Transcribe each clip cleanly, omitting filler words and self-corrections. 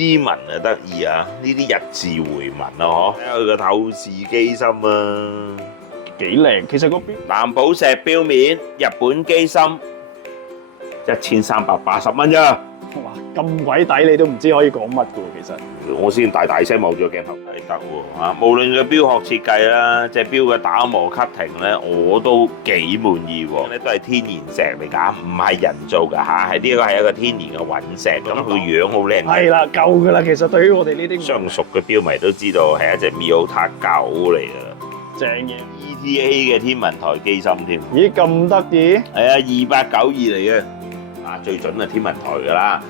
啲紋啊得意啊，呢啲日字回紋啊嗬，睇下佢個透視機芯啊，幾靚。其實個錶藍寶石錶面，日本機芯，1380蚊咋。哇咁鬼抵，你都唔知可以講乜嘅喎。其實我先大聲望住個鏡頭係得喎嚇，無論個錶殼設計啦，隻錶嘅打磨 cutting 咧，我都幾滿意喎。咧都係天然石嚟㗎，唔係人造㗎嚇，係呢個係一個天然嘅隕石，咁佢樣好靚。係啦，夠㗎啦。其實對於我哋呢啲相熟嘅錶迷都知道係一隻 Miyota 9嚟㗎啦，正嘢。ETA 嘅天文台機芯添。咦咁得意？係啊，2892嚟嘅，最準係天文台㗎啦。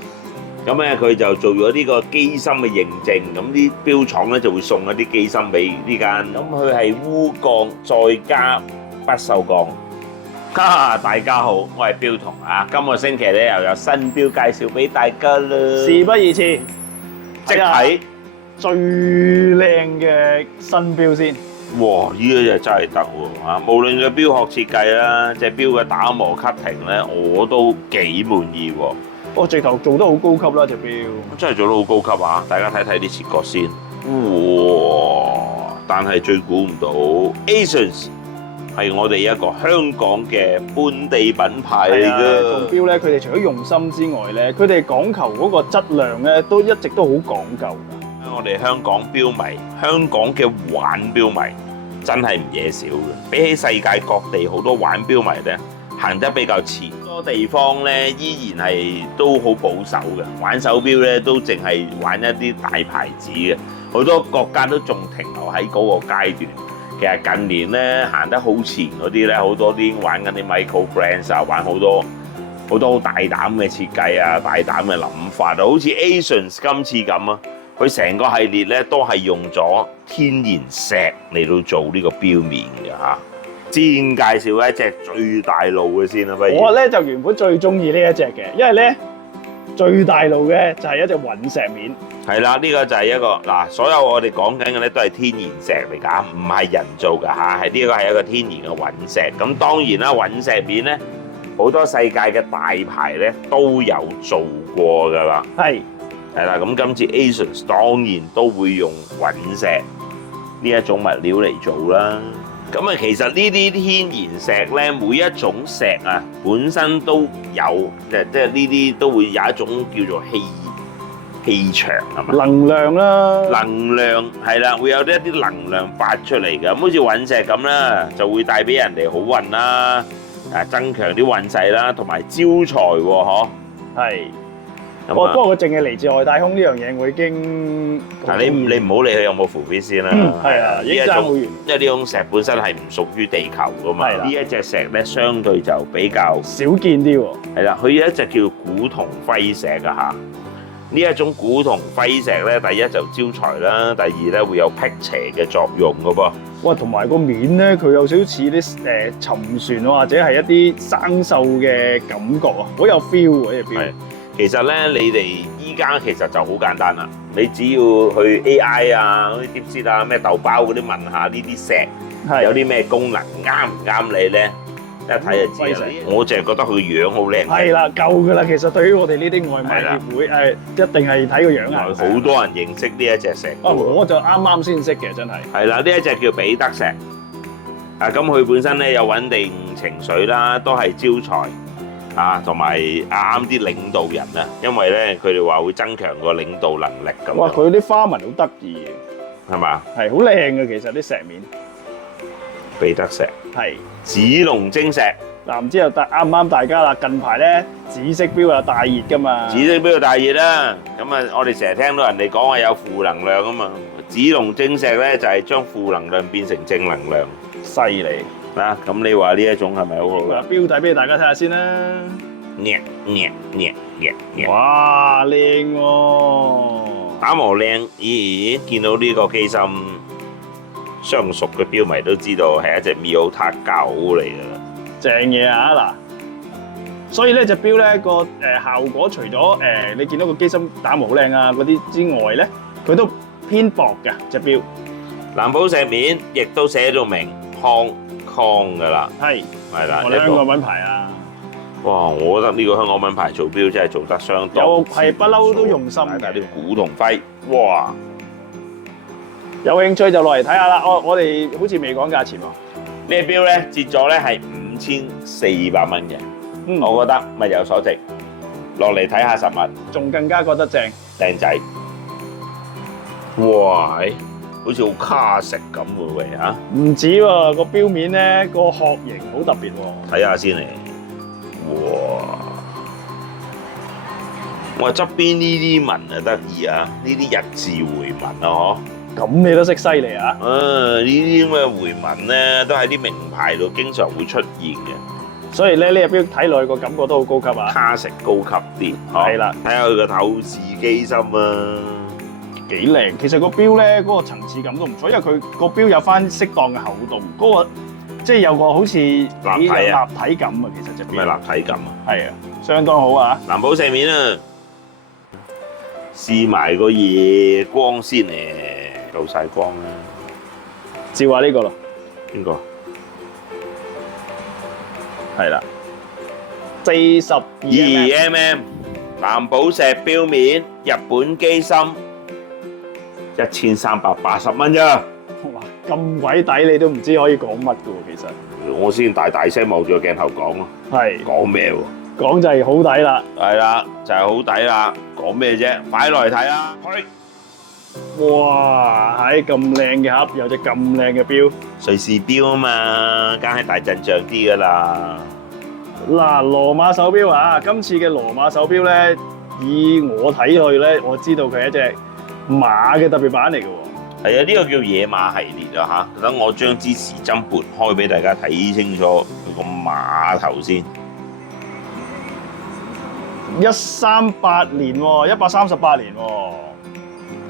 咁咧佢就做咗呢個機芯嘅認證，咁啲錶廠咧就會送一啲機芯俾呢間。咁佢係鎢鋼再加不鏽鋼。大家好，我係標童啊！今個星期咧又有新錶介紹俾大家啦。事不宜遲，即睇最靚嘅新錶先。哇！呢一隻真係得喎嚇，無論個錶殼設計啦，隻錶嘅打磨 cutting 咧，我都幾滿意喎。我直頭做得好高級啦，隻錶。真係做得好高級啊！大家睇睇啲切割先。哇！但係最估唔到 ，Asians 係我哋一個香港嘅本地品牌嚟㗎。做錶咧，佢哋除咗用心之外咧，佢哋講求嗰個質量咧，都一直都好講究㗎。我哋香港錶迷，香港嘅玩錶迷真係唔嘢少嘅。比起世界各地好多玩錶迷咧，行得比較前。好多地方咧依然係都好保守嘅，玩手錶咧都淨係玩一啲大牌子嘅。好多國家都仲停留喺嗰個階段。其實近年咧行得好前嗰啲咧，好多啲玩緊啲 micro brands 啊，玩好多好大膽嘅設計啊，大膽嘅諗法啊，好似 Asians 今次咁啊。佢成個系列咧都係用咗天然石嚟到做呢個錶面嘅嚇。先介紹一隻最大路嘅先啦，不如。我咧就原本最中意呢一隻嘅，因為咧最大路嘅就係一隻隕石面。係啦，呢個就係一個嗱，所有我哋講緊嘅咧都係天然石嚟㗎，唔係人造㗎嚇，係呢個係一個天然嘅隕石。咁當然啦，隕石面咧好多世界嘅大牌咧都有做過㗎啦。係啦，咁今次 Asians 當然都會用隕石呢一種物料嚟做啦。咁啊，其實呢啲天然石咧，每一種石啊，本身都有，即係呢啲都會有一種叫做氣場係嘛？能量啦，能量係啦，會有一啲能量發出嚟嘅。咁好似隕石咁啦，就會帶俾人哋好運啦，增強啲運勢啦，同埋招財喎，嗬。係。不過佢淨係嚟自外太空呢樣嘢，我已經嗱你唔好理佢有冇符片先啦。係啊，已經爭好遠。因為呢種石本身係唔屬於地球噶嘛。呢一隻石咧，相對就比較少見啲喎。係啦，佢有一隻叫古銅輝石㗎嚇。呢一種古銅輝石咧，第一就招財啦，第二咧會有辟邪嘅作用噶噃。哇，同埋個面咧，佢有少少似啲沉船或者係一啲生鏽嘅感覺啊，好有 feel 喎呢隻錶。其實咧，你哋依家其實就好簡單啦。你只要去 AI 啊、嗰啲 DeepSeek 啊、咩豆包嗰啲問下呢啲石有啲咩功能，啱唔啱你咧？一睇就知啦。我淨係覺得佢個樣好靚。係啦，夠噶啦。其實對於我哋呢啲外賣協會一定係睇個樣啊。好多人認識呢一隻石。我就啱啱先識嘅，真係。係啦，呢一隻叫彼得石。咁佢本身咧有穩定情緒啦，都係招財。同埋啱啲領導人啊，因為咧佢哋話會增強個領導能力咁。哇！佢啲花紋好得意嘅，係嘛？係好靚嘅，其實啲石面。彼得石係紫龍晶石。嗱，唔知又啱唔啱大家啦？近排咧紫色錶又大熱噶嘛？紫色錶又大熱啦，咁啊，我哋成日聽到人哋講話有負能量啊嘛。紫龍晶石咧就係將負能量變成正能量，犀利。咁你話呢一種係咪好好㗎？錶底俾大家睇下先啦。哇，靚喎！打磨靚，咦？見到呢個機芯，相熟嘅錶迷都知道係一隻 Miyota 9嚟㗎啦。正嘢啊嗱！所以呢隻錶咧個效果，除咗你見到個機芯打磨好靚啊嗰啲之外咧，佢都偏薄嘅隻錶。藍寶石面亦都寫到明 Hong Kong 噶啦，係啦，我哋香港品牌啊，哇！我覺得呢個香港品牌做錶真係做得相當有係不嬲都用心嘅。睇啲古銅徽，哇！有興趣就落嚟睇下啦。我哋好似未講價錢喎。呢個錶咧折咗咧係5400蚊嘅，我覺得物有所值。落嚟睇下實物，仲更加覺得正。靚仔。哇！好似好卡食咁喎喂嚇！唔止喎，個錶面咧個殼型好特別喎。睇下先嚟。哇！哇側邊呢啲紋啊得意啊，呢啲日字回紋啊嗬。咁你都識犀利啊！呢啲咁嘅回紋咧，都喺啲名牌度經常會出現嘅。所以咧呢隻錶睇落去個感覺都好高級啊！卡食高級啲，係啦，睇下佢個透視機芯啊，幾靚。其實個錶咧嗰個層次感都唔錯，因為佢個錶有翻適當嘅厚度，嗰個即係有個好似幾有立體感啊！其實隻錶咩立體感啊？係啊，相當好啊！藍寶石面啊，試埋個夜光先咧，夠晒光啦。照下呢個咯，邊個？係啦，42mm 藍寶石錶面，日本機芯，1380蚊咋？哇，咁鬼抵你都唔知可以講乜嘅喎，其實。我先大聲望住個鏡頭講咯。係。講咩喎？講就係好抵啦。係啦，就係好抵啦。講咩啫？快落嚟睇啦！哇！喺咁靚嘅盒，有隻咁靚嘅錶。瑞士錶啊嘛，梗係大陣仗啲噶啦。嗱，羅馬手錶啊，今次嘅羅馬手錶咧，以我睇去咧，我知道佢係一隻馬嘅特別版嚟嘅喎。係啊，呢個叫野馬系列啊嚇。等我將支時針撥開俾大家睇清楚佢個馬頭先。138年喎，138年喎。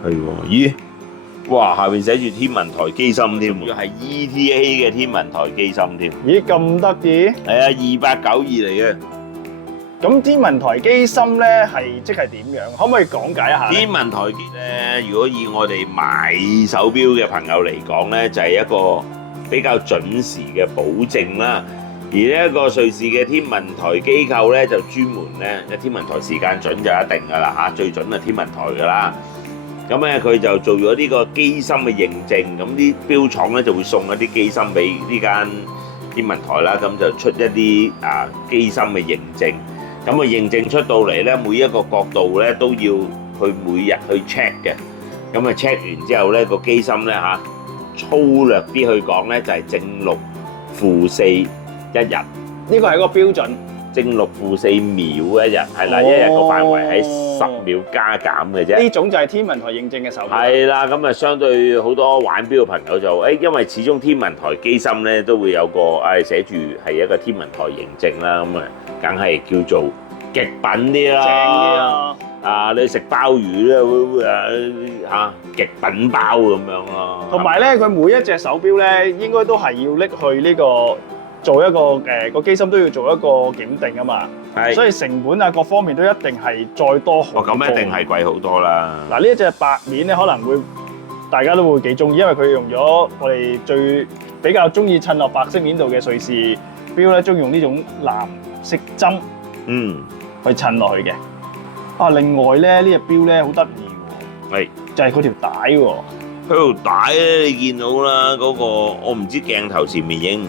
係喎，咦？哇！下邊寫住天文台機芯添喎，係 ETA 嘅天文台機芯添。咦，咁得意？係啊，2892嚟嘅。咁天文台機芯咧係即係點樣？可唔可以講解一下？天文台機咧，如果以我哋買手錶嘅朋友嚟講咧，就係一個比較準時嘅保證啦。而呢一個瑞士嘅天文台機構咧，就專門咧，天文台時間準就一定噶啦嚇，最準係天文台噶啦。咁咧佢就做咗呢個機芯嘅認證，咁啲錶廠咧就會送一啲機芯俾呢間天文台啦，咁就出一啲機芯嘅認證。咁個認證出到嚟咧，每一個角度咧都要去每日去 check 嘅。咁啊 check 完之後咧，個機芯咧嚇粗略啲去講咧，就係正6負4一日。呢個係一個標準。正6負4秒一日，係啦，一日個範圍喺10秒加減嘅啫。呢種就係天文台認證嘅手錶。係啦，咁啊相對好多玩錶嘅朋友就因為始終天文台機芯咧都會有個寫住係一個天文台認證啦，咁啊梗係叫做極品啲啦。正啲啊！你食鮑魚咧極品包咁樣咯。同埋咧，佢每一隻手錶咧，應該都係要拎去呢個做一個個機芯都要做一個檢定啊嘛。係。所以成本啊各方面都一定係再多好多。咁一定係貴好多啦。嗱，呢一隻白面咧，可能會大家都會幾中意，因為佢用咗我哋最比較中意襯落白色面度嘅瑞士錶咧，中意用呢種藍色針去襯落去嘅。另外咧，呢隻錶咧好得意喎，係就係佢條帶喎。佢條帶咧，你見到啦，嗰個我唔知鏡頭前面影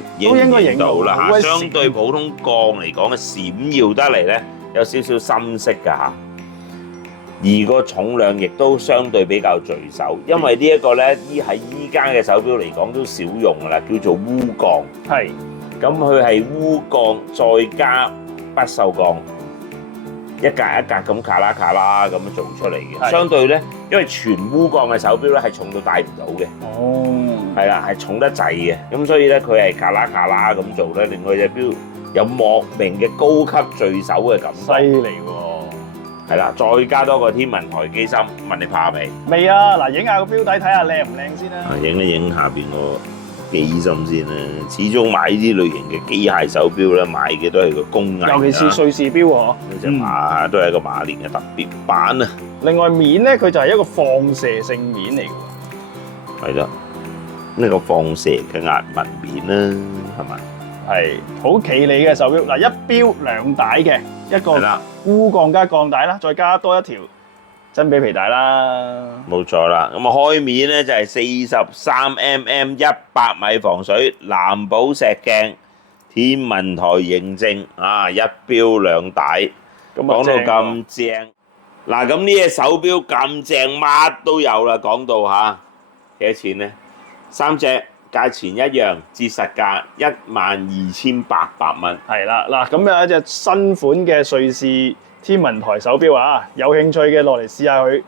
到啦嚇。相對普通鋼嚟講嘅閃耀得嚟咧，有少少深色㗎嚇。而個重量亦都相對比較聚手，因為呢一個咧喺依家嘅手錶嚟講都少用㗎啦，叫做鎢鋼。係，咁佢係鎢鋼再加不鏽鋼。一格一格咁卡啦咁樣做出嚟嘅，相對咧，因為全鎢鋼嘅手錶咧係重到戴唔到嘅，係啦，係重得滯嘅，咁所以咧佢係卡啦咁做咧，令佢隻錶有莫名嘅高級聚手嘅感覺。犀利喎！係啦，再加多個天文台機芯，問你怕未？未啊！嗱，影下個錶底睇下靚唔靚先啦。影一影下邊個機芯先啦，始終買呢啲類型嘅機械手錶咧，買嘅都係個工藝，尤其是瑞士錶喎。呢隻馬都係一個馬年嘅特別版啊！另外面咧，佢就係一個放射性面嚟嘅喎。係啦，呢個放射嘅壓紋面啦，係咪？係好企理嘅手錶。嗱，一錶兩帶嘅，一個係啦，鈷鋼加鋼帶啦，再加多一條真皮皮帶啦。冇錯啦。咁啊，開面咧就係43mm 100米防水藍寶石鏡，天文台認證啊，一錶兩帶。咁講到咁正，嗱咁呢隻手錶咁正，乜都有啦。講到嚇幾多錢呢？三隻價錢一樣，折實價12,800蚊。係啦，嗱咁有一隻新款嘅瑞士天文台手錶啊，有興趣嘅落嚟試下佢，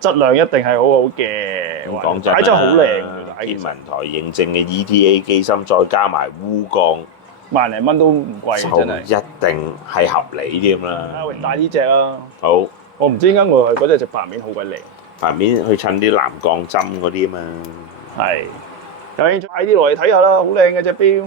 質量一定係好好嘅。哇講真帶真係好靚啦，嘅，天文台認證嘅 ETA 機芯，再加埋鈷鋼，萬零蚊都唔貴，就真係。一定係合理添啦。啊喂，帶呢只啊！好，我唔知點解我係嗰隻白面好鬼靚。牌面去襯啲藍鋼針嗰啲啊嘛。係，有興趣快啲落嚟睇下啦，好靚嘅隻錶。